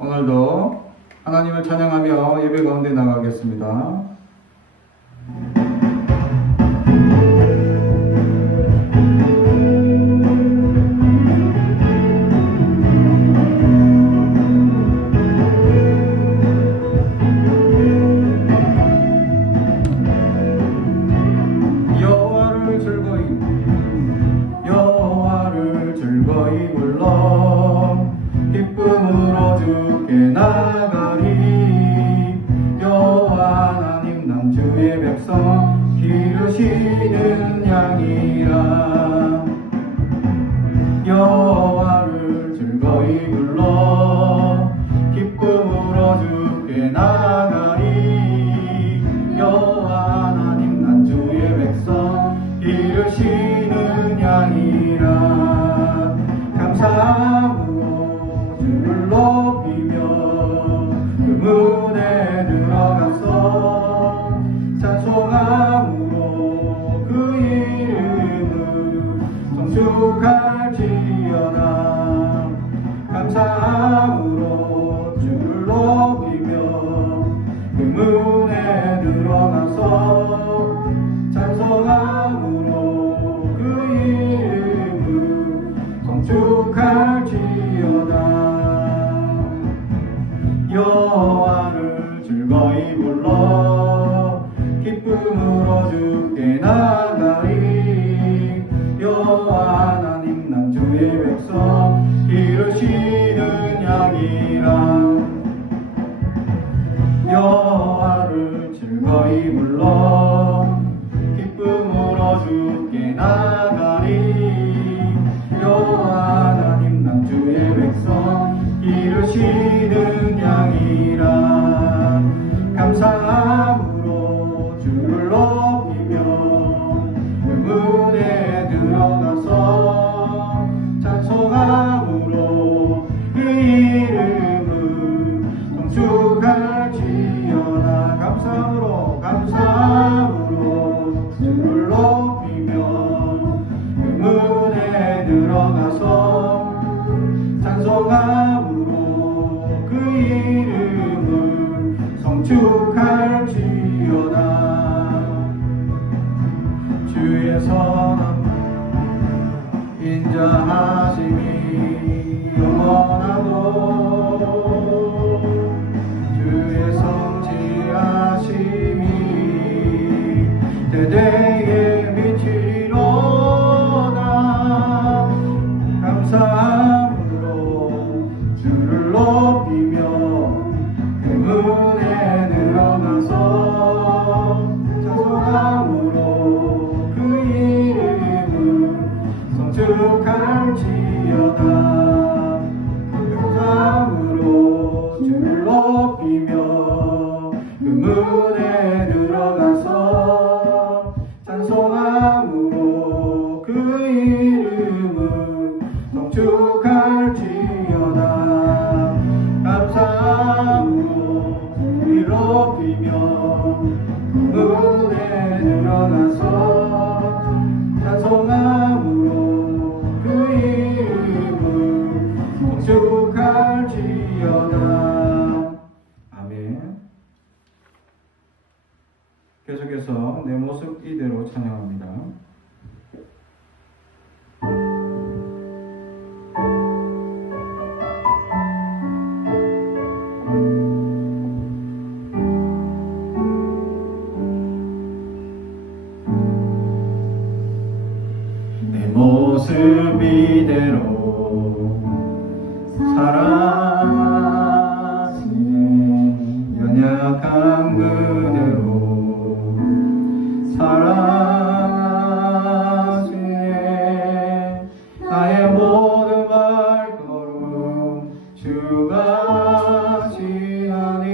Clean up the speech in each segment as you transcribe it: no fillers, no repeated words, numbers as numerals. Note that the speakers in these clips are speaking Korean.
오늘도 하나님을 찬양하며 예배 가운데 나가겠습니다. 여호와를 즐거이 불러 기쁨으로 주께 나가리. 여호와 하나님 난 주의 백성 기르시는 양이라. 여호와를 즐거이 불러 기쁨으로 주께 나가리. 여호와 하나님 난 주의 백성 기르시는 양이라. 감사함으로 주를 높이며 그 문에 들어가서 찬송함으로 그 이름을 성축할지어다. 감사함으로 주를 높이며 그 문에 들어가서 찬송함으로 그 이름을 성축할지어다. 여호와를 즐거이 불러 기쁨으로 주께 나가리. 여호와 하나님 난 주의 백성 기르시는 양이라. 여호와를 즐거이 불러 기쁨으로 주께 나가리. 여호와 하나님 난 주의 백성 기르시는 양이라. 감사함으로 주를 높이며 그 문에 들어가서 찬송함으로 그 이름을 성축할지어다. 감사함으로 주를 높이며 그 문에 들어가서 찬송함으로 그 이름을 성축할지어다. 주의 선한 인자하심이 영원하고 주의 성취하심이 대대에 미치리로다. 감사함으로 주를 높이며 그 문에 들어가서 찬송함으로 그 이름을 성축할지어다. 감사함으로 주를 높이며 그 문에 들어가서 찬송함으로 그 이름을 성축할지어다. 감사함으로 주를 높이며 그 문에 들어가서 찬송함으로 그 이름을 성축할지어다. 아멘. 계속해서 내 모습 이대로 찬양합니다. 내 모습 이대로 사랑하시네. 연약한 그대로 사랑하시네. 나의 모든 발걸음 주가 지나니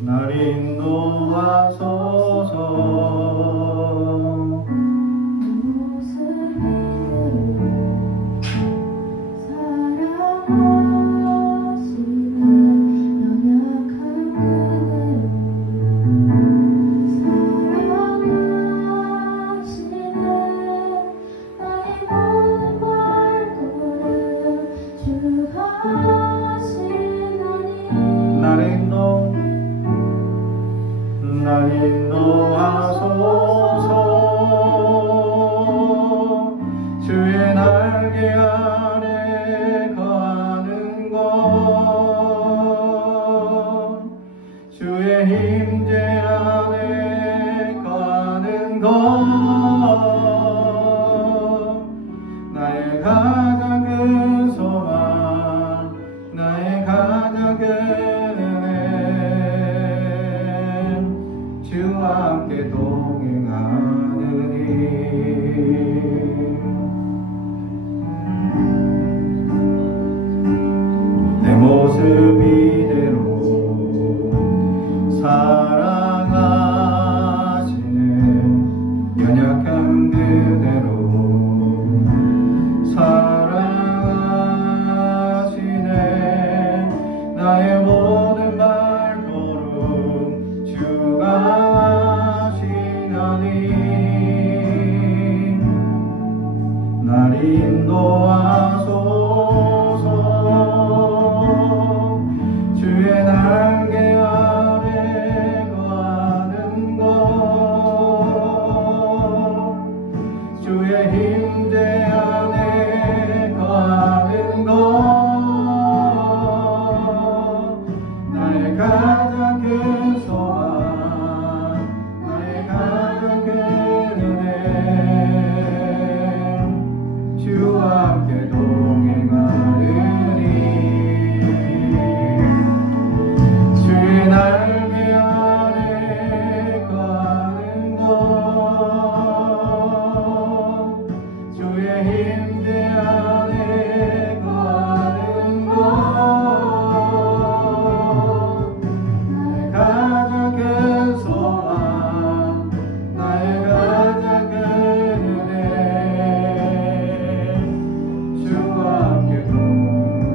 날 인도하소서. 사랑하시네. 연약한 것 나의 가장 큰 소망 나의 가장 큰 은혜 주와 함께 동행하느니 내 모습 이대로 사랑하시는 연약함 그대로 사랑하시네 나의 모든 발걸음 주가 하시나니 날 인도하소서 주의 날개 아래 거하는 것 주의 힘제 안에 거하는 것 나의 가장 큰 소망 나의 가장 큰 은혜 주와 함께 동행하느니 주의 날개 아래 거하는 것 주의 힘대 안에 거하는 것 나의 가장 큰 소망 나의 가장 큰 은혜 주와 함께 동행하느니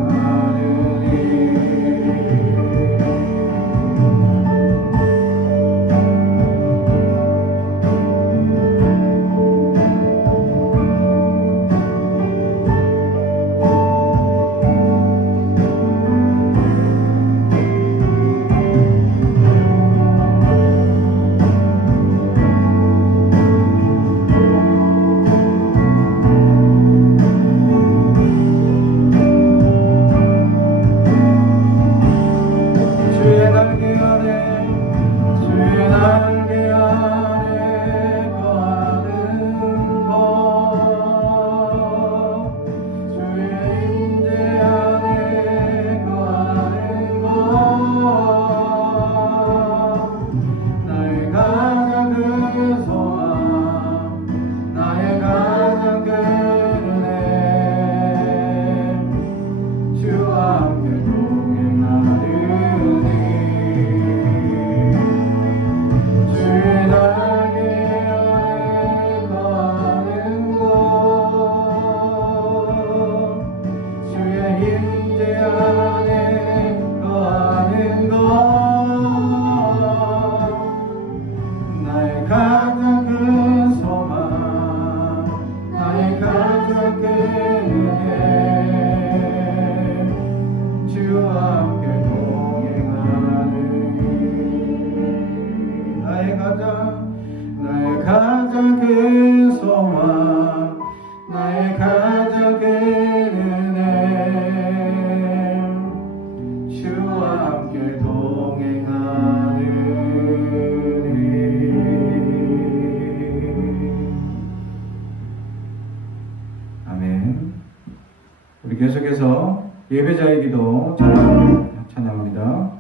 주의 날개 아래 거하는 것 주의 임재 안에 거하는 것 나의 가장 큰 소망 나의 가장 큰 은혜 주와 함께 동행하느니 주의 날개 아래 거하는 것 주의 힘제 안에 거하는 것 나의 가장 큰 소망 나의 가장 큰 은혜 주와 함께 동행하느니 나의 가장 큰 소망 나의 가장 큰 은혜 주와 함께 동행하느니 아멘. 우리 계속해서 예배자의 기도 찬양합니다.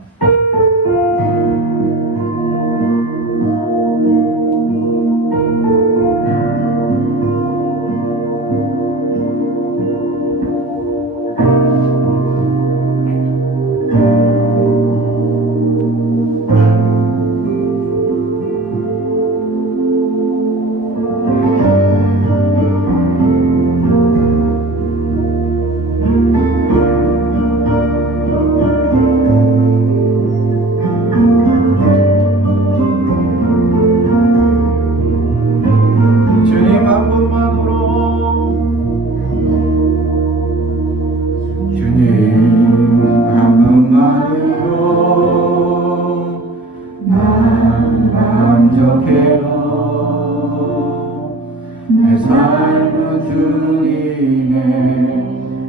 내 삶은 주님의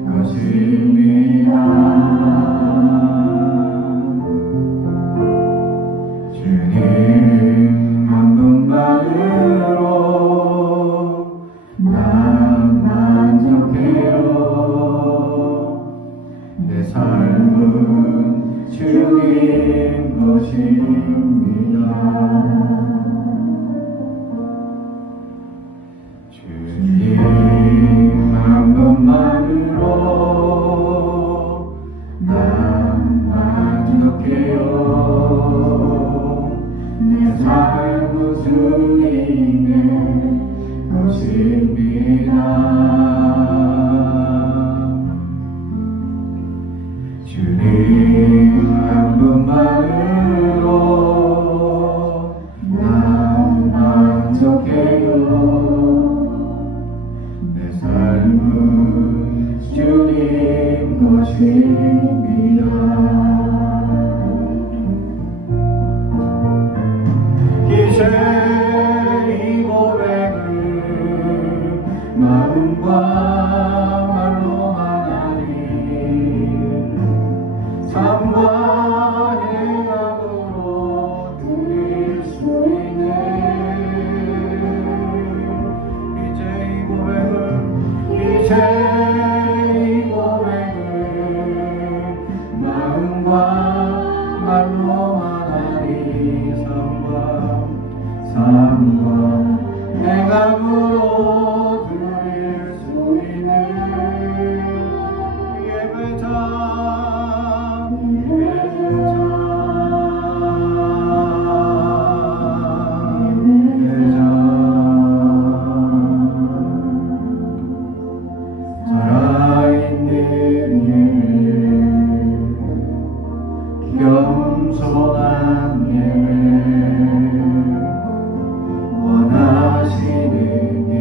것입니다. 주님 한 분만으로 주님의 것입니다. 주님 한 분만으로 나 만족해요. 내 삶은 주님 것입니다. 이제 이 고백을 마음과 말로 하나니 삶과 행함으로 드릴 수 있네. 이제 이 고백을 마음과 말로 하나니 삶과 행함으로 드릴 수 있는 예배자 살아있는 예배 겸손한 예배 원하시는 예배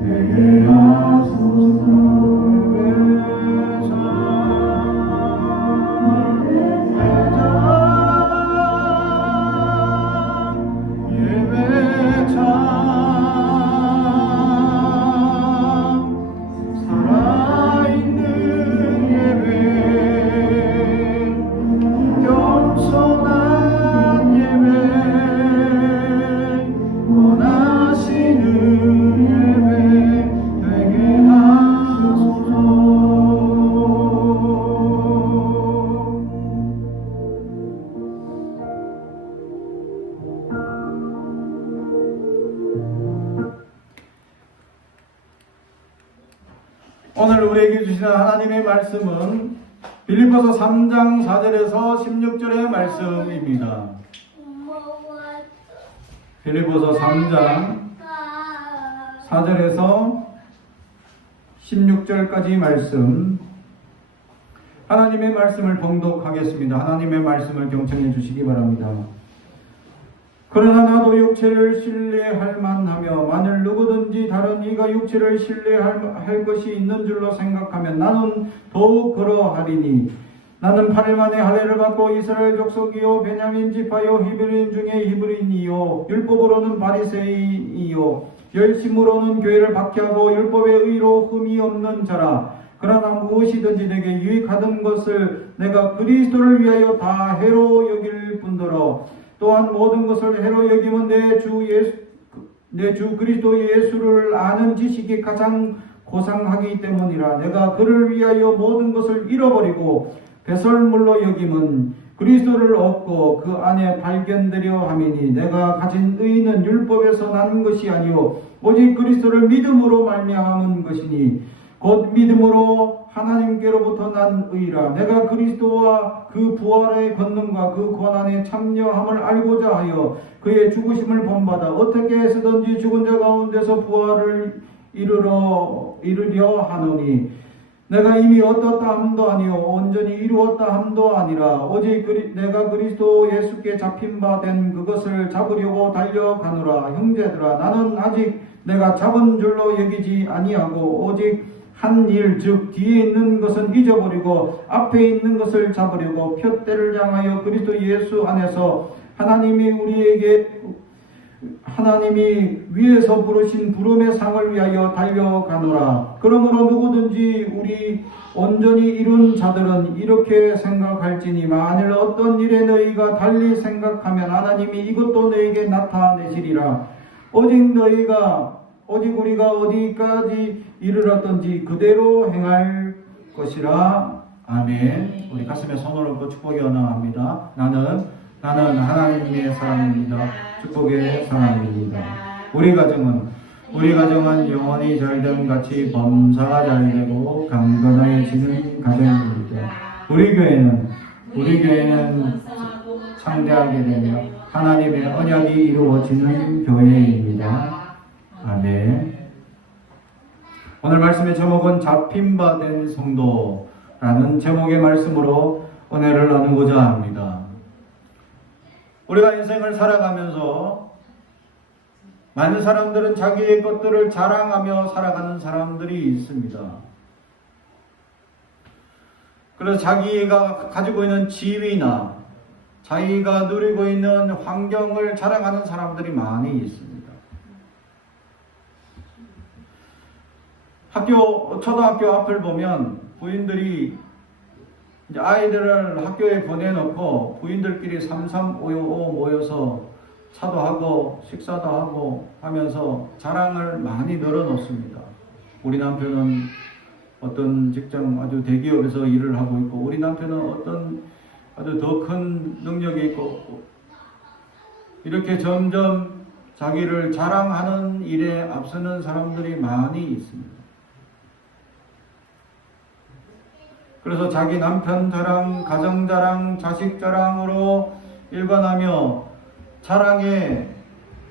되게 하소서. 오늘 우리에게 주시는 하나님의 말씀은 빌립보서 3장 4절에서 16절의 말씀입니다. 빌립보서 3장 4절에서 16절까지 말씀, 하나님의 말씀을 봉독하겠습니다. 하나님의 말씀을 경청해 주시기 바랍니다. 그러나 나도 육체를 신뢰할 만하며 만일 누구든지 다른 이가 육체를 신뢰할 것이 있는 줄로 생각하면 나는 더욱 그러하리니 나는 8일 만에 할례를 받고 이스라엘 족속이요 베냐민 지파요 히브리인 중에 히브리인이요 율법으로는 바리새인이요 열심으로는 교회를 박해하고 율법의 의로 흠이 없는 자라. 그러나 무엇이든지 내게 유익하던 것을 내가 그리스도를 위하여 다 해로 여길 뿐더러 또한 모든 것을 해로 여기면 내 주 그리스도 예수를 아는 지식이 가장 고상하기 때문이라. 내가 그를 위하여 모든 것을 잃어버리고 배설물로 여김은 그리스도를 얻고 그 안에 발견되려 함이니 내가 가진 의는 율법에서 난 것이 아니요 오직 그리스도를 믿음으로 말미암은 것이니 곧 믿음으로 하나님께로부터 난 의라. 내가 그리스도와 그 부활의 권능과 그 고난에 참여함을 알고자 하여 그의 죽으심을 본받아 어떻게 해서든지 죽은 자 가운데서 부활을 이루려 하노니 내가 이미 얻었다 함도 아니요 온전히 이루었다 함도 아니라 오직 내가 그리스도 예수께 잡힌 바 된 그것을 잡으려고 달려가노라. 형제들아 나는 아직 내가 잡은 줄로 여기지 아니하고 오직 한 일 즉 뒤에 있는 것은 잊어버리고 앞에 있는 것을 잡으려고 푯대를 향하여 그리스도 예수 안에서 하나님이 위에서 부르신 부름의 상을 위하여 달려가노라. 그러므로 누구든지 우리 온전히 이룬 자들은 이렇게 생각할지니 만일 어떤 일에 너희가 달리 생각하면 하나님이 이것도 너희에게 나타내시리라. 오직 우리가 어디까지 이르렀던지 그대로 행할 것이라. 아멘. 우리 가슴에 손을 얹고 축복이 언어합니다. 나는 하나님의 사람입니다. 축복의 사람입니다. 우리 가정은 영원히 잘됨 같이 범사가 잘되고 강건해지는 가정입니다. 우리 교회는 창대하게 되며 하나님의 언약이 이루어지는 교회입니다. 아멘. 오늘 말씀의 제목은 잡힌 바 된 성도라는 제목의 말씀으로 은혜를 나누고자 합니다. 우리가 인생을 살아가면서 많은 사람들은 자기의 것들을 자랑하며 살아가는 사람들이 있습니다. 그래서 자기가 가지고 있는 지위나 자기가 누리고 있는 환경을 자랑하는 사람들이 많이 있습니다. 초등학교 앞을 보면 부인들이 이제 아이들을 학교에 보내놓고 부인들끼리 삼삼오오 모여서 차도 하고 식사도 하고 하면서 자랑을 많이 늘어놓습니다. 우리 남편은 어떤 직장 아주 대기업에서 일을 하고 있고 우리 남편은 어떤 아주 더 큰 능력이 있고 이렇게 점점 자기를 자랑하는 일에 앞서는 사람들이 많이 있습니다. 그래서 자기 남편 자랑, 가정 자랑, 자식 자랑으로 일관하며 자랑에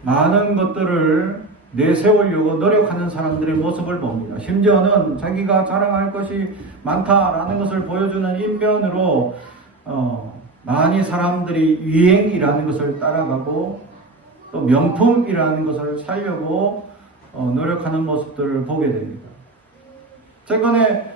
많은 것들을 내세우려고 노력하는 사람들의 모습을 봅니다. 심지어는 자기가 자랑할 것이 많다라는 것을 보여주는 인면으로 많이 사람들이 유행이라는 것을 따라가고 또 명품이라는 것을 살려고 노력하는 모습들을 보게 됩니다. 최근에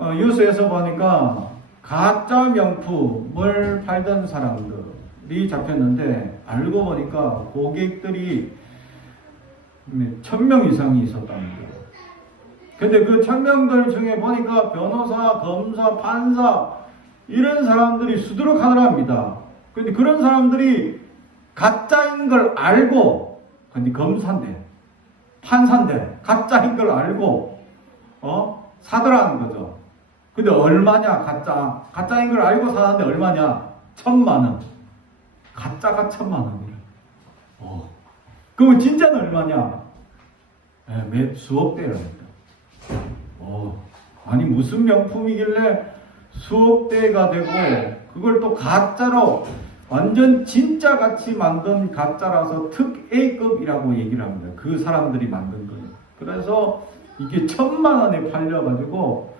뉴스에서 보니까 가짜 명품을 팔던 사람들이 잡혔는데 알고 보니까 고객들이 1000명 이상이 있었답니다. 근데 그 1000명들 중에 보니까 변호사, 검사, 판사 이런 사람들이 수두룩하더랍니다. 근데 그런 사람들이 가짜인 걸 알고, 근데 검사인데 판사인데 가짜인 걸 알고 사더라는 거죠. 근데 얼마냐? 가짜인 걸 알고 사는데 얼마냐? 1000만원. 가짜가 1000만원이래. 그러면 진짜는 얼마냐? 몇 수억 대랍니다. 아니 무슨 명품이길래 수억 대가 되고 그걸 또 가짜로 완전 진짜 같이 만든 가짜라서 특 A급이라고 얘기를 합니다. 그 사람들이 만든 거예요. 그래서 이게 1000만원에 팔려가지고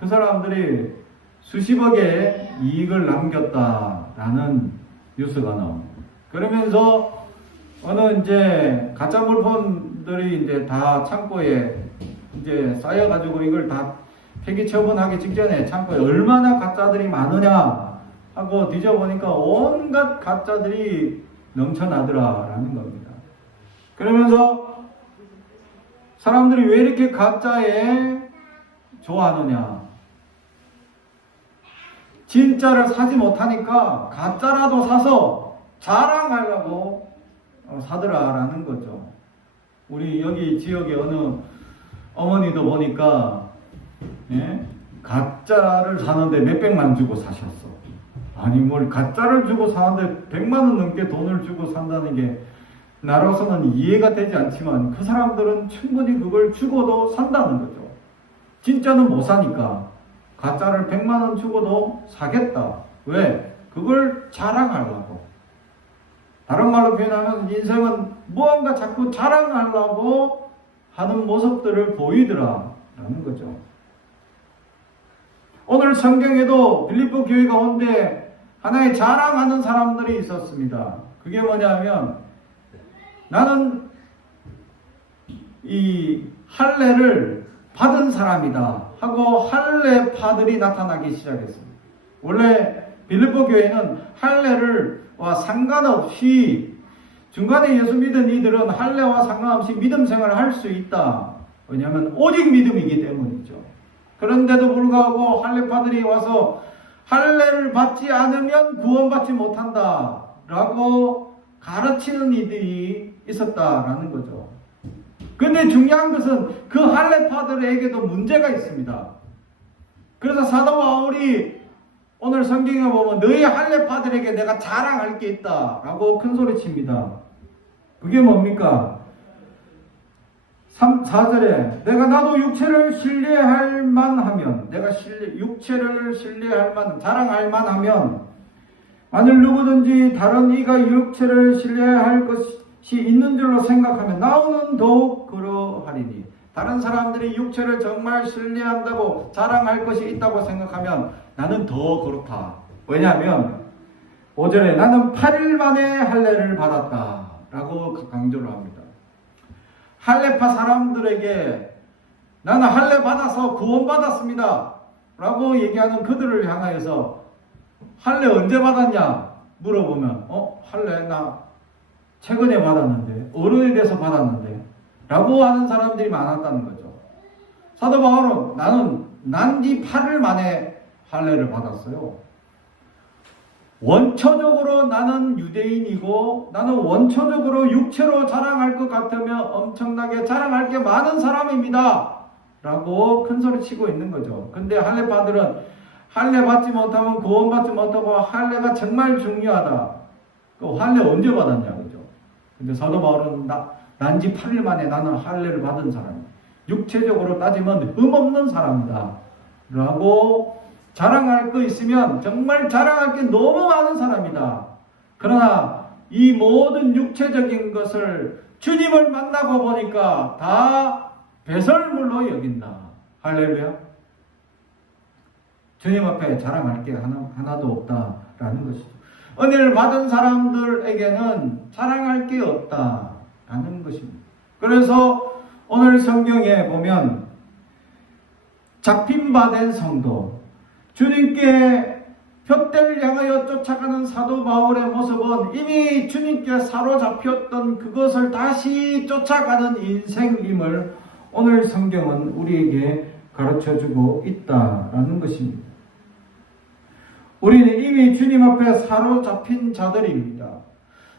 그 사람들이 수십억의 이익을 남겼다라는 뉴스가 나옵니다. 그러면서 어느 이제 가짜 물품들이 이제 다 창고에 이제 쌓여가지고 이걸 다 폐기 처분하기 직전에 창고에 얼마나 가짜들이 많으냐 하고 뒤져보니까 온갖 가짜들이 넘쳐나더라라는 겁니다. 그러면서 사람들이 왜 이렇게 가짜에 좋아하느냐? 진짜를 사지 못하니까 가짜라도 사서 자랑하려고 사더라라는 거죠. 우리 여기 지역에 어느 어머니도 보니까 가짜를 사는데 몇백만 주고 사셨어. 아니 뭘 가짜를 주고 사는데 100만 원 넘게 돈을 주고 산다는 게 나로서는 이해가 되지 않지만 그 사람들은 충분히 그걸 주고도 산다는 거죠. 진짜는 못 사니까 가짜를 100만 원 주고도 사겠다. 왜? 그걸 자랑하려고. 다른 말로 표현하면 인생은 무언가 자꾸 자랑하려고 하는 모습들을 보이더라라는 거죠. 오늘 성경에도 빌립보 교회 가운데 하나의 자랑하는 사람들이 있었습니다. 그게 뭐냐면 나는 이 할례를 받은 사람이다 하고 할례파들이 나타나기 시작했습니다. 원래 빌립보 교회는 할례와 상관없이 중간에 예수 믿은 이들은 할례와 상관없이 믿음 생활을 할 수 있다. 왜냐하면 오직 믿음이기 때문이죠. 그런데도 불구하고 할례파들이 와서 할례를 받지 않으면 구원받지 못한다 라고 가르치는 이들이 있었다라는 거죠. 근데 중요한 것은 그 할례파들에게도 문제가 있습니다. 그래서 사도 바울이 오늘 성경에 보면 너희 할례파들에게 내가 자랑할 게 있다 라고 큰소리 칩니다. 그게 뭡니까? 4절에 내가 나도 육체를 신뢰할 만하면 육체를 신뢰할 만 자랑할 만하면 만일 누구든지 다른 이가 육체를 신뢰할 것이 있는 줄로 생각하면 나는 더욱 그러하리니. 다른 사람들이 육체를 정말 신뢰한다고 자랑할 것이 있다고 생각하면 나는 더 그렇다. 왜냐하면 5절에 나는 8일 만에 할례를 받았다 라고 강조를 합니다. 할례파 사람들에게 나는 할례 받아서 구원 받았습니다 라고 얘기하는 그들을 향하여서 할례 언제 받았냐 물어보면 할례 나 최근에 받았는데 어른이 돼서 받았는데 라고 하는 사람들이 많았다는 거죠. 사도 바울은 나는 난지 8일 만에 할례를 받았어요. 원초적으로 나는 유대인이고 나는 원초적으로 육체로 자랑할 것 같으면 엄청나게 자랑할 게 많은 사람입니다 라고 큰소리치고 있는 거죠. 근데 할례파들은 할례 받지 못하면 구원받지 못하고 할례가 정말 중요하다. 그 할례 언제 받았냐 그죠? 근데 사도 바울은 난지 8일 만에 나는 할례를 받은 사람이다. 육체적으로 따지면 흠없는 사람이다 라고 자랑할 거 있으면 정말 자랑할 게 너무 많은 사람이다. 그러나 이 모든 육체적인 것을 주님을 만나고 보니까 다 배설물로 여긴다. 할렐루야. 주님 앞에 자랑할 게 하나도 없다라는 것이죠. 은혜를 받은 사람들에게는 자랑할 게 없다라는 것입니다. 그래서 오늘 성경에 보면 잡힌 바 된 성도, 주님께 푯대를 향하여 쫓아가는 사도 바울의 모습은 이미 주님께 사로잡혔던 그것을 다시 쫓아가는 인생임을 오늘 성경은 우리에게 가르쳐주고 있다라는 것입니다. 우리는 이미 주님 앞에 사로잡힌 자들입니다.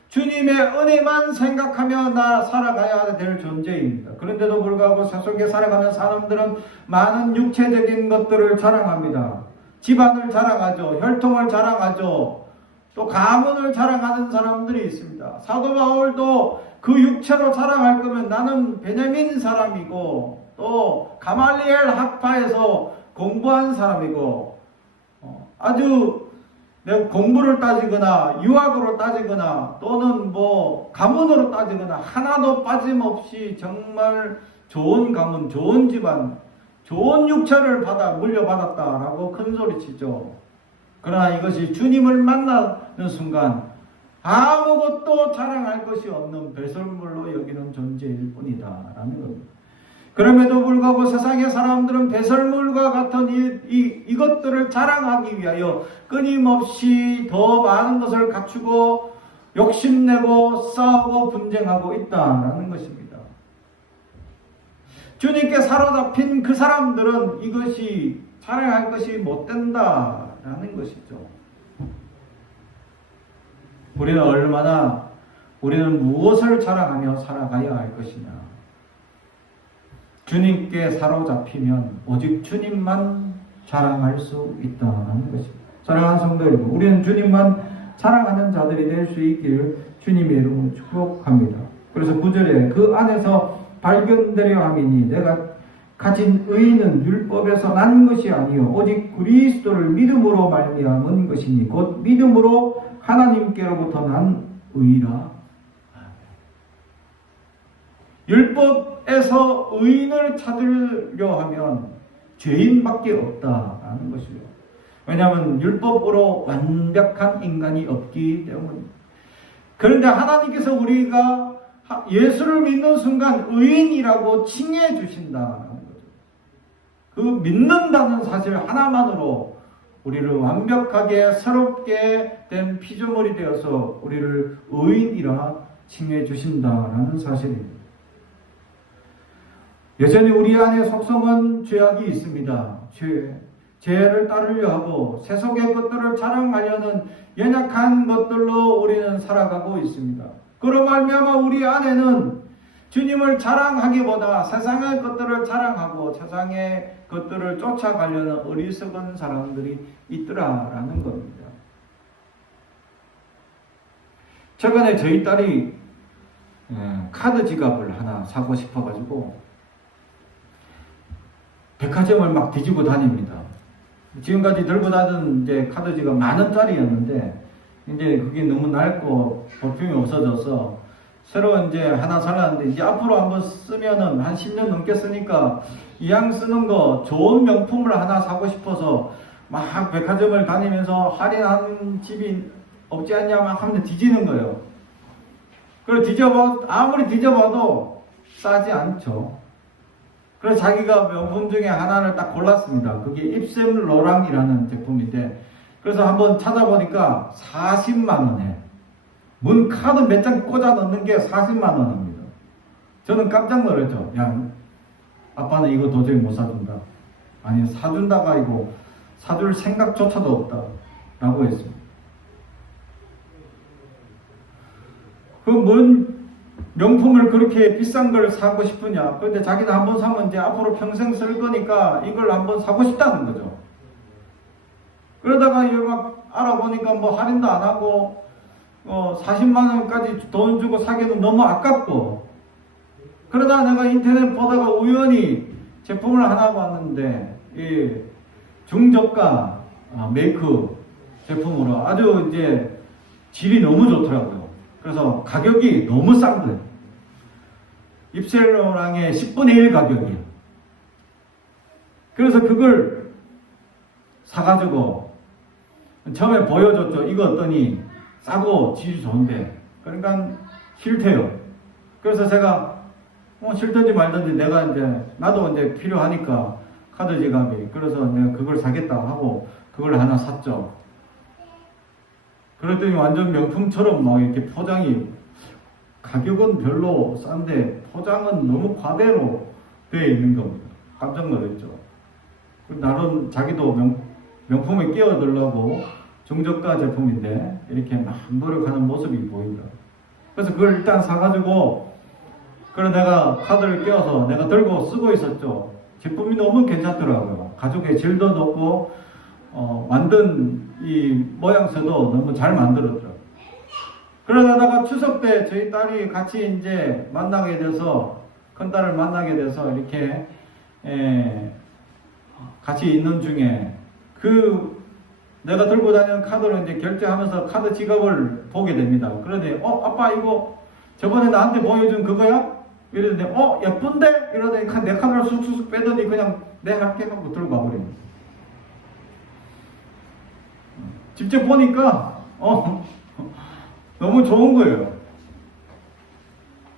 주님의 은혜만 생각하며 살아가야 될 존재입니다. 그런데도 불구하고 세속에 살아가는 사람들은 많은 육체적인 것들을 자랑합니다. 집안을 자랑하죠. 혈통을 자랑하죠. 또 가문을 자랑하는 사람들이 있습니다. 사도 바울도 그 육체로 자랑할 거면 나는 베냐민 사람이고 또 가말리엘 학파에서 공부한 사람이고 아주 내가 공부를 따지거나 유학으로 따지거나 또는 가문으로 따지거나 하나도 빠짐없이 정말 좋은 가문, 좋은 집안, 좋은 육체를 물려받았다라고 큰소리치죠. 그러나 이것이 주님을 만나는 순간 아무것도 자랑할 것이 없는 배설물로 여기는 존재일 뿐이다 라는 겁니다. 그럼에도 불구하고 세상의 사람들은 배설물과 같은 이것들을 자랑하기 위하여 끊임없이 더 많은 것을 갖추고 욕심내고 싸우고 분쟁하고 있다라는 것입니다. 주님께 사로잡힌 그 사람들은 이것이 자랑할 것이 못 된다라는 것이죠. 우리는 무엇을 자랑하며 살아가야 할 것이냐? 주님께 사로잡히면 오직 주님만 자랑할 수 있다는 것입니다. 사랑하는 성도 여러분, 우리는 주님만 자랑하는 자들이 될 수 있기를 주님의 이름으로 축복합니다. 그래서 9절에 그 안에서 발견되려 함이니 내가 가진 의는 율법에서 난 것이 아니요 오직 그리스도를 믿음으로 말미암은 것이니 곧 믿음으로 하나님께로부터 난 의라. 율법에서 의인을 찾으려 하면 죄인밖에 없다라는 것이죠. 왜냐하면 율법으로 완벽한 인간이 없기 때문입니다. 그런데 하나님께서 우리가 예수를 믿는 순간 의인이라고 칭해 주신다는 거죠. 그 믿는다는 사실 하나만으로 우리를 완벽하게 새롭게 된 피조물이 되어서 우리를 의인이라 칭해 주신다라는 사실입니다. 여전히 우리 안에 속성은 죄악이 있습니다. 죄를 따르려 하고 세속의 것들을 자랑하려는 연약한 것들로 우리는 살아가고 있습니다. 그로 말미암아 우리 안에는 주님을 자랑하기보다 세상의 것들을 자랑하고 세상의 것들을 쫓아가려는 어리석은 사람들이 있더라라는 겁니다. 최근에 저희 딸이 카드 지갑을 하나 사고 싶어가지고 백화점을 막 뒤지고 다닙니다. 지금까지 들고 다니던 이제 카드 지갑 10,000원짜리였는데 이제 그게 너무 낡고 볼품이 없어져서 새로 이제 하나 살았는데 이제 앞으로 한번 쓰면은 한 10년 넘게 쓰니까 이왕 쓰는 거 좋은 명품을 하나 사고 싶어서 막 백화점을 다니면서 할인하는 집이 없지 않냐 막 하면 뒤지는 거예요. 그리고 아무리 뒤져봐도 싸지 않죠. 그래서 자기가 명품 중에 하나를 딱 골랐습니다. 그게 입샘 로랑이라는 제품인데 그래서 한번 찾아보니까 40만 원에 문 카드 몇 장 꽂아 넣는 게 40만 원입니다. 저는 깜짝 놀랐죠. 야, 아빠는 이거 도저히 못 사준다. 아니 사준다가 아니고 사줄 생각조차도 없다 라고 했습니다. 그 뭔 명품을 그렇게 비싼 걸 사고 싶으냐. 그런데 자기는 한번 사면 이제 앞으로 평생 쓸 거니까 이걸 한번 사고 싶다는 거죠. 그러다가 이제 막 알아보니까 뭐 할인도 안 하고 40만 원까지 돈 주고 사기는 너무 아깝고, 그러다가 내가 인터넷 보다가 우연히 제품을 하나 봤는데 이 중저가 메이크 제품으로 아주 이제 질이 너무 좋더라고요. 그래서 가격이 너무 싼 거예요. 입셀로랑의 10분의 1 가격이에요. 그래서 그걸 사가지고 처음에 보여줬죠. 이거 어떠니? 싸고 질이 좋은데. 그러니까 싫대요. 그래서 제가 싫든지 말든지 내가 이제 나도 이제 필요하니까 카드 지갑이. 그래서 내가 그걸 사겠다 하고 그걸 하나 샀죠. 그랬더니 완전 명품처럼 막 이렇게 포장이, 가격은 별로 싼데 포장은 너무 과대로 되어 있는 겁니다. 깜짝 놀랐죠. 나름 자기도 명품에 끼어들려고 중저가 제품인데 이렇게 막 노력하는 모습이 보인다. 그래서 그걸 일단 사가지고, 그래 내가 카드를 끼워서 내가 들고 쓰고 있었죠. 제품이 너무 괜찮더라고요. 가죽의 질도 높고 만든 이 모양새도 너무 잘 만들었더라고요. 그러다가 추석 때 저희 딸이 같이 이제 만나게 돼서, 큰 딸을 만나게 돼서 이렇게 같이 있는 중에 내가 들고 다니는 카드로 이제 결제하면서 카드 지갑을 보게 됩니다. 그러더니 아빠 이거 저번에 나한테 보여준 그거야? 이러더니 예쁜데? 이러더니 내 카드를 쑥쑥 빼더니 그냥 내 할게 하고 들고 가버립니다. 직접 보니까 너무 좋은 거예요.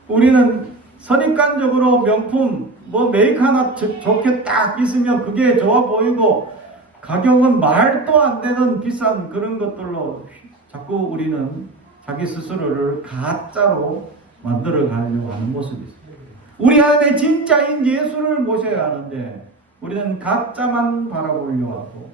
우리는 선입관적으로 명품 메이크 하나 좋게 딱 있으면 그게 좋아 보이고 가격은 말도 안 되는 비싼 그런 것들로 자꾸 우리는 자기 스스로를 가짜로 만들어 가려고 하는 모습이 있습니다. 우리 안에 진짜인 예수를 모셔야 하는데 우리는 가짜만 바라보려 하고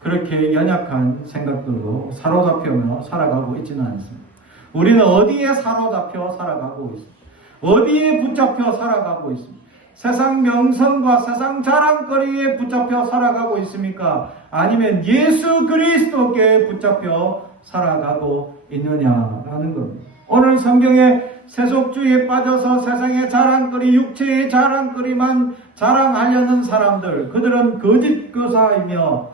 그렇게 연약한 생각들로 사로잡혀며 살아가고 있지는 않습니다. 우리는 어디에 사로잡혀 살아가고 있습니다. 어디에 붙잡혀 살아가고 있습니다. 세상 명성과 세상 자랑거리에 붙잡혀 살아가고 있습니까? 아니면 예수 그리스도께 붙잡혀 살아가고 있느냐라는 겁니다. 오늘 성경에 세속주의에 빠져서 세상의 자랑거리, 육체의 자랑거리만 자랑하려는 사람들, 그들은 거짓 교사이며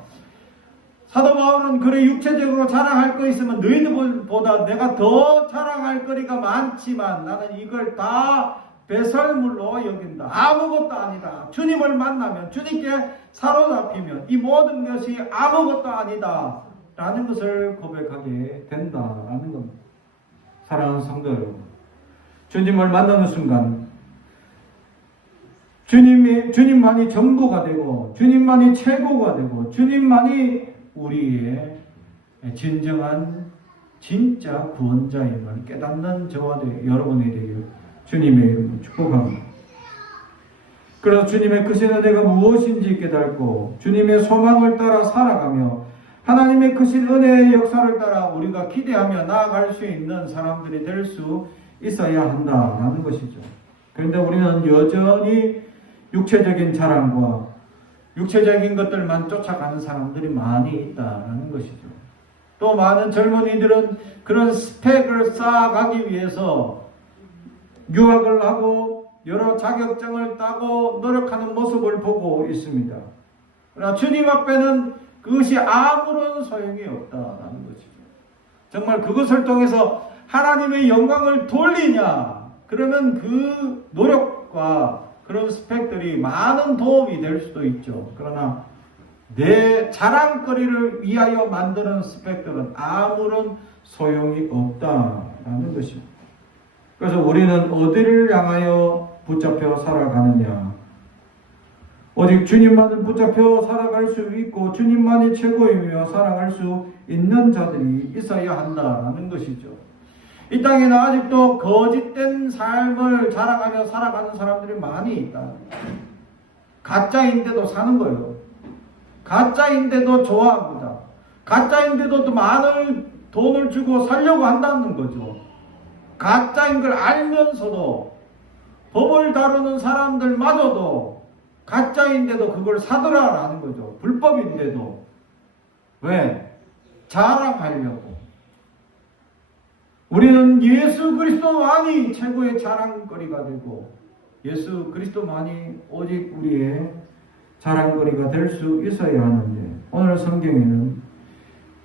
사도 바울은 그래 육체적으로 자랑할 거 있으면 너희들보다 내가 더 자랑할 거리가 많지만 나는 이걸 다 배설물로 여긴다. 아무것도 아니다. 주님을 만나면 주님께 사로잡히면 이 모든 것이 아무것도 아니다 라는 것을 고백하게 된다라는 겁니다. 사랑하는 성도 여러분, 주님을 만나는 순간 주님만이 전부가 되고 주님만이 최고가 되고 주님만이 우리의 진정한 진짜 구원자임을 깨닫는 저와 여러분이 되길 주님의 이름으로 축복합니다. 그래서 주님의 크신 은혜가 무엇인지 깨닫고 주님의 소망을 따라 살아가며 하나님의 크신 은혜의 역사를 따라 우리가 기대하며 나아갈 수 있는 사람들이 될 수 있어야 한다라는 것이죠. 그런데 우리는 여전히 육체적인 자랑과 육체적인 것들만 쫓아가는 사람들이 많이 있다는 것이죠. 또 많은 젊은이들은 그런 스펙을 쌓아가기 위해서 유학을 하고 여러 자격증을 따고 노력하는 모습을 보고 있습니다. 그러나 주님 앞에는 그것이 아무런 소용이 없다는 것이죠. 정말 그것을 통해서 하나님의 영광을 돌리냐? 그러면 그 노력과 그런 스펙들이 많은 도움이 될 수도 있죠. 그러나 내 자랑거리를 위하여 만드는 스펙들은 아무런 소용이 없다라는 것입니다. 그래서 우리는 어디를 향하여 붙잡혀 살아가느냐? 오직 주님만을 붙잡혀 살아갈 수 있고 주님만이 최고이며 살아갈 수 있는 자들이 있어야 한다라는 것이죠. 이 땅에는 아직도 거짓된 삶을 자랑하며 살아가는 사람들이 많이 있다. 가짜인데도 사는 거예요. 가짜인데도 좋아합니다. 가짜인데도 또 많은 돈을 주고 살려고 한다는 거죠. 가짜인 걸 알면서도 법을 다루는 사람들마저도 가짜인데도 그걸 사더라라는 거죠. 불법인데도. 왜? 자랑하려고. 우리는 예수 그리스도만이 최고의 자랑거리가 되고 예수 그리스도만이 오직 우리의 자랑거리가 될 수 있어야 하는데 오늘 성경에는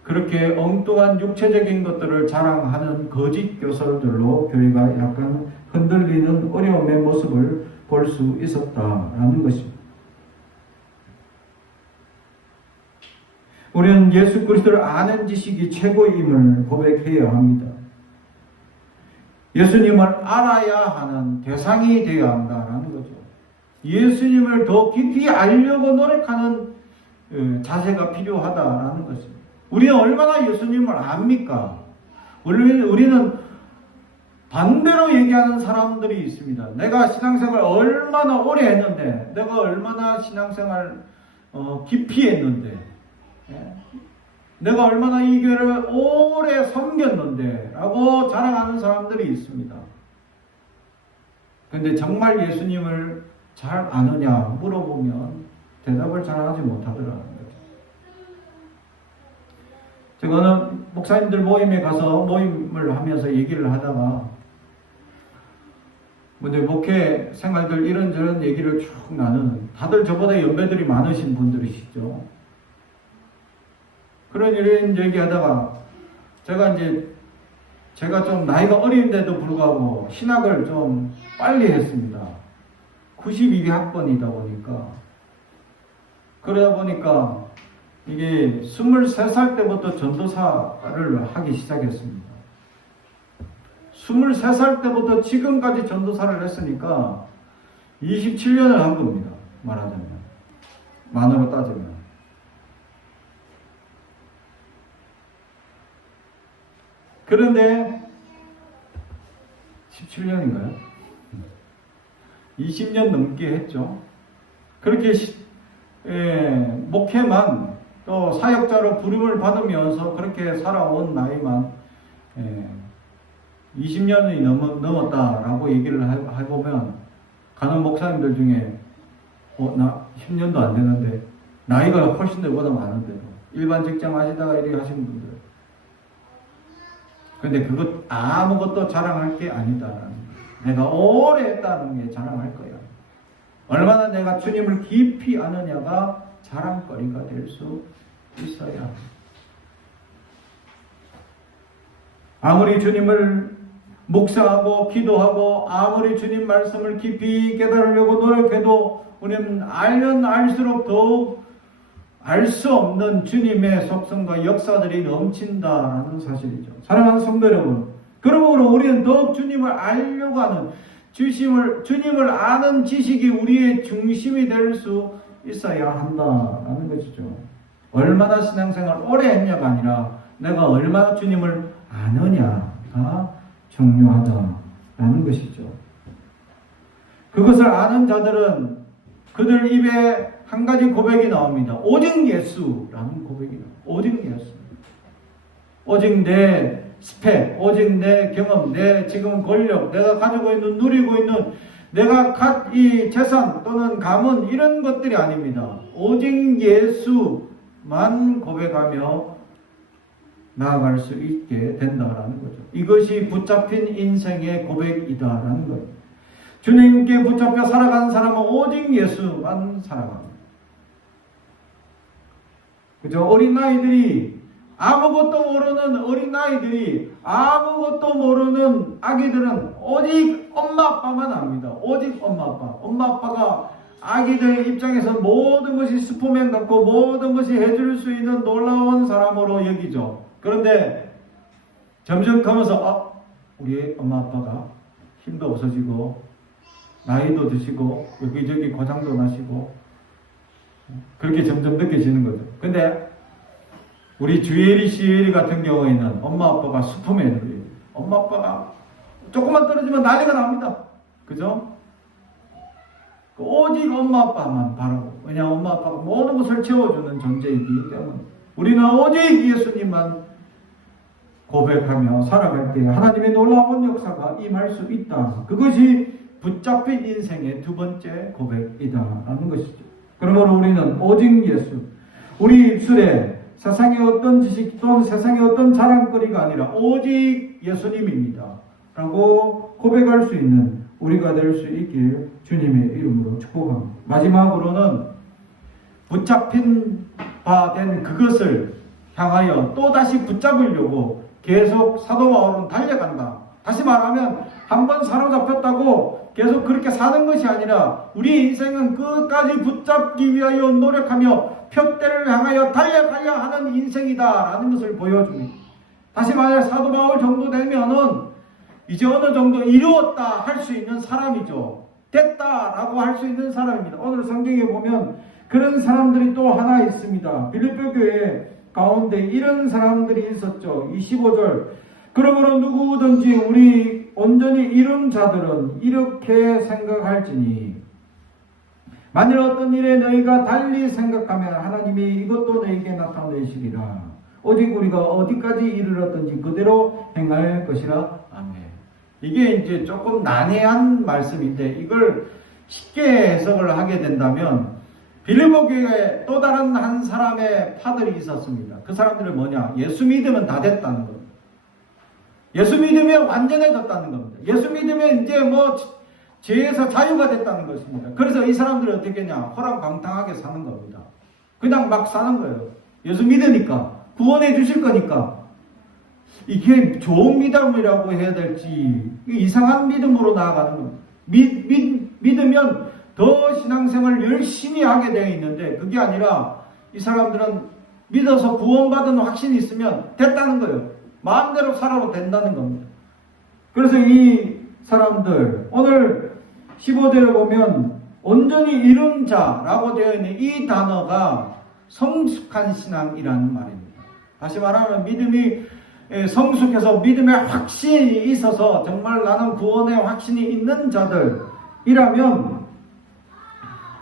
그렇게 엉뚱한 육체적인 것들을 자랑하는 거짓 교사들로 교회가 약간 흔들리는 어려움의 모습을 볼 수 있었다라는 것입니다. 우리는 예수 그리스도를 아는 지식이 최고임을 고백해야 합니다. 예수님을 알아야 하는 대상이 되어야 한다는 거죠. 예수님을 더 깊이 알려고 노력하는 자세가 필요하다라는 것입니다. 우리는 얼마나 예수님을 압니까? 우리는 반대로 얘기하는 사람들이 있습니다. 내가 신앙생활 얼마나 오래 했는데, 내가 얼마나 신앙생활 깊이 했는데, 내가 얼마나 이 교회를 오래 섬겼는데 라고 자랑하는 사람들이 있습니다. 그런데 정말 예수님을 잘 아느냐 물어보면 대답을 잘 하지 못하더라는 거죠. 제가 어느 목사님들 모임에 가서 모임을 하면서 얘기를 하다가 먼저 목회 생활들 이런저런 얘기를 쭉 나누는, 다들 저보다 연배들이 많으신 분들이시죠. 그런 이런 얘기하다가 제가 좀 나이가 어린데도 불구하고 신학을 좀 빨리 했습니다. 92학번이다 보니까. 그러다 보니까 이게 23살 때부터 전도사를 하기 시작했습니다. 23살 때부터 지금까지 전도사를 했으니까 27년을 한 겁니다. 말하자면. 만으로 따지면. 그런데 17년인가요? 20년 넘게 했죠. 그렇게 목회만 또 사역자로 부름을 받으면서 그렇게 살아온 나이만 20년이 넘었다라고 얘기를 해보면 가는 목사님들 중에 나 10년도 안 되는데 나이가 훨씬 너보다 많은데도 일반 직장 하시다가 이렇게 하시는 분들, 근데 그것 아무것도 자랑할 게 아니다. 내가 오래 했다는 게 자랑할 거야. 얼마나 내가 주님을 깊이 아느냐가 자랑거리가 될 수 있어야 합니다. 아무리 주님을 묵상하고 기도하고 아무리 주님 말씀을 깊이 깨달으려고 노력해도 우리는 알면 알수록 더욱 알 수 없는 주님의 속성과 역사들이 넘친다라는 사실이죠. 사랑하는 성도 여러분, 그러므로 우리는 더욱 주님을 알려고 하는 주님을 아는 지식이 우리의 중심이 될 수 있어야 한다라는 것이죠. 얼마나 신앙생활 오래 했냐가 아니라 내가 얼마나 주님을 아느냐가 중요하다라는 것이죠. 그것을 아는 자들은 그들 입에 한 가지 고백이 나옵니다. 오직 예수라는 고백이 나옵니다. 오직 예수. 오직 내 스펙, 오직 내 경험, 내 지금 권력, 내가 가지고 있는, 누리고 있는 내가 이 재산 또는 가문 이런 것들이 아닙니다. 오직 예수만 고백하며 나아갈 수 있게 된다라는 거죠. 이것이 붙잡힌 인생의 고백이다라는 거예요. 주님께 붙잡혀 살아가는 사람은 오직 예수만 살아갑니다. 그죠? 어린아이들이 아무것도 모르는 어린아이들이 아무것도 모르는 아기들은 오직 엄마 아빠만 압니다. 오직 엄마 아빠. 엄마 아빠가 아기들 입장에서 모든 것이 슈퍼맨 같고 모든 것이 해줄 수 있는 놀라운 사람으로 여기죠. 그런데 점점 커면서 우리 엄마 아빠가 힘도 없어지고 나이도 드시고 여기저기 고장도 나시고 그렇게 점점 느껴지는 거죠. 근데 우리 주예리 시예리 같은 경우에는 엄마 아빠가 슈퍼맨이에요. 엄마 아빠가 조금만 떨어지면 난리가 납니다. 그죠? 오직 엄마 아빠만 바라고. 왜냐하면 엄마 아빠가 모든 것을 채워주는 존재이기 때문에 우리는 오직 예수님만 고백하며 살아갈 때 하나님의 놀라운 역사가 임할 수 있다. 그것이 붙잡힌 인생의 두 번째 고백이다라는 것이죠. 그러므로 우리는 오직 예수, 우리 입술에 세상의 어떤 지식 또는 세상의 어떤 자랑거리가 아니라 오직 예수님입니다 라고 고백할 수 있는 우리가 될 수 있길 주님의 이름으로 축복합니다. 마지막으로는 붙잡힌 바 된 그것을 향하여 또다시 붙잡으려고 계속 사도 바울은 달려간다. 다시 말하면 한번 사로잡혔다고 계속 그렇게 사는 것이 아니라 우리 인생은 끝까지 붙잡기 위하여 노력하며 표대를 향하여 달려가야 하는 인생이다라는 것을 보여줍니다. 다시 말해 사도 바울 정도 되면은 이제 어느 정도 이루었다 할 수 있는 사람이죠. 됐다라고 할 수 있는 사람입니다. 오늘 성경에 보면 그런 사람들이 또 하나 있습니다. 빌립보 교회 가운데 이런 사람들이 있었죠. 25절. 그러므로 누구든지 우리 온전히 이룬 자들은 이렇게 생각할지니 만일 어떤 일에 너희가 달리 생각하면 하나님이 이것도 너희에게 나타내시리라. 오직 우리가 어디까지 이르렀든지 그대로 행할 것이라. 아멘. 이게 이제 조금 난해한 말씀인데 이걸 쉽게 해석을 하게 된다면 빌립보 교회에 또 다른 한 사람의 파들이 있었습니다. 그 사람들은 뭐냐? 예수 믿으면 다 됐다는 겁니다. 예수 믿으면 완전해졌다는 겁니다. 예수 믿으면 이제 죄에서 자유가 됐다는 것입니다. 그래서 이 사람들은 어떻게 했냐? 호락광탕하게 사는 겁니다. 그냥 막 사는 거예요. 예수 믿으니까 구원해 주실 거니까. 이게 좋은 믿음이라고 해야 될지 이상한 믿음으로 나아가는 겁니다. 믿으면 더 신앙생활을 열심히 하게 되어 있는데 그게 아니라 이 사람들은 믿어서 구원받은 확신이 있으면 됐다는 거예요. 마음대로 살아도 된다는 겁니다. 그래서 이 사람들 오늘 15절에 보면 온전히 이룬 자라고 되어 있는 이 단어가 성숙한 신앙이라는 말입니다. 다시 말하면 믿음이 성숙해서 믿음의 확신이 있어서 정말 나는 구원의 확신이 있는 자들 이라면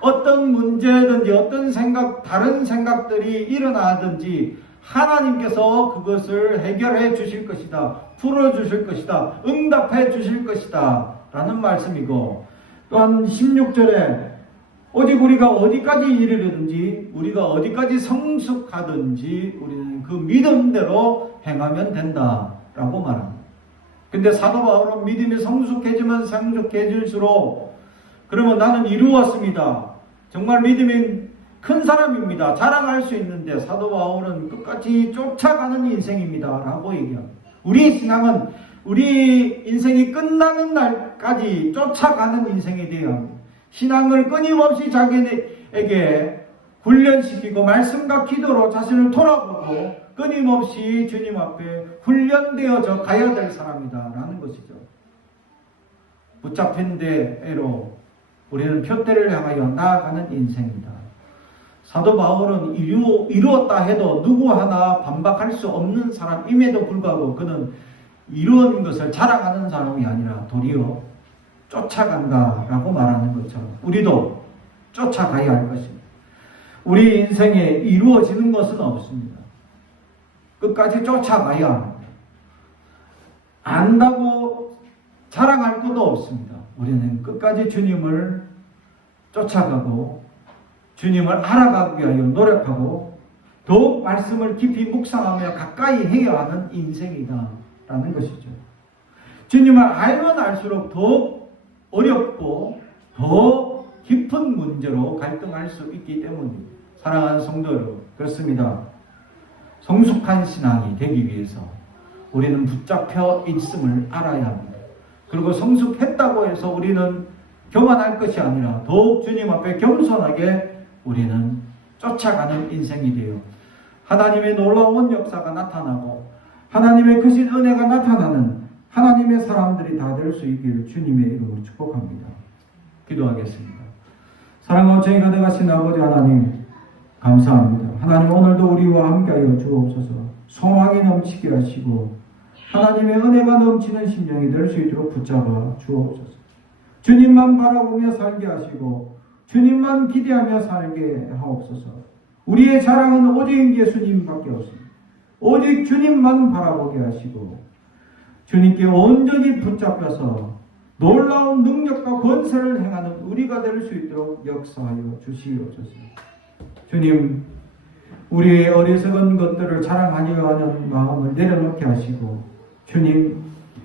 어떤 문제든지 어떤 다른 생각들이 일어나든지 하나님께서 그것을 해결해 주실 것이다. 풀어 주실 것이다. 응답해 주실 것이다. 라는 말씀이고, 또한 16절에 오직 우리가 어디까지 이르려든지 우리가 어디까지 성숙하든지 우리는 그 믿음대로 행하면 된다 라고 말합니다. 근데 사도 바울은 믿음이 성숙해질수록 그러면 나는 이루었습니다. 정말 믿음이 큰 사람입니다. 자랑할 수 있는데 사도 바울은 끝까지 쫓아가는 인생입니다 라고 얘기합니다. 우리 신앙은 우리 인생이 끝나는 날까지 쫓아가는 인생이 되어야 합니다. 신앙을 끊임없이 자기에게 훈련시키고 말씀과 기도로 자신을 돌아보고 끊임없이 주님 앞에 훈련되어져 가야 될 사람이다 라는 것이죠. 붙잡힌 대로 우리는 표대를 향하여 나아가는 인생이다. 사도 바울은 이루었다 해도 누구 하나 반박할 수 없는 사람임에도 불구하고 그는 이루은 것을 자랑하는 사람이 아니라 도리어 쫓아간다라고 말하는 것처럼 우리도 쫓아가야 할 것입니다. 우리 인생에 이루어지는 것은 없습니다. 끝까지 쫓아가야 합니다. 안다고 자랑할 것도 없습니다. 우리는 끝까지 주님을 쫓아가고 주님을 알아가기 위하여 노력하고 더욱 말씀을 깊이 묵상하며 가까이 해야 하는 인생이다 라는 것이죠. 주님을 알면 알수록 더욱 어렵고 더 깊은 문제로 갈등할 수 있기 때문입니다. 사랑하는 성도 여러분, 그렇습니다. 성숙한 신앙이 되기 위해서 우리는 붙잡혀 있음을 알아야 합니다. 그리고 성숙했다고 해서 우리는 교만할 것이 아니라 더욱 주님 앞에 겸손하게 우리는 쫓아가는 인생이 되어 하나님의 놀라운 역사가 나타나고 하나님의 크신 은혜가 나타나는 하나님의 사람들이 다 될 수 있기를 주님의 이름으로 축복합니다. 기도하겠습니다. 사랑하고 정의 가득하신 아버지 하나님, 감사합니다. 하나님, 오늘도 우리와 함께하여 주옵소서. 소망이 넘치게 하시고 하나님의 은혜가 넘치는 심령이 될 수 있도록 붙잡아 주옵소서. 주님만 바라보며 살게 하시고 주님만 기대하며 살게 하옵소서. 우리의 자랑은 오직 예수님밖에 없습니다. 오직 주님만 바라보게 하시고 주님께 온전히 붙잡혀서 놀라운 능력과 권세를 행하는 우리가 될 수 있도록 역사하여 주시옵소서. 주님, 우리의 어리석은 것들을 자랑하려 하는 마음을 내려놓게 하시고 주님,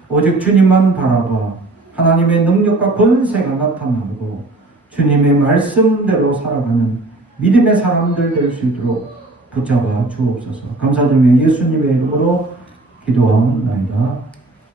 오직 주님만 바라봐 하나님의 능력과 권세가 나타나고 주님의 말씀대로 살아가는 믿음의 사람들 될 수 있도록 붙잡아 주옵소서. 감사드리며 예수님의 이름으로 기도하옵나이다.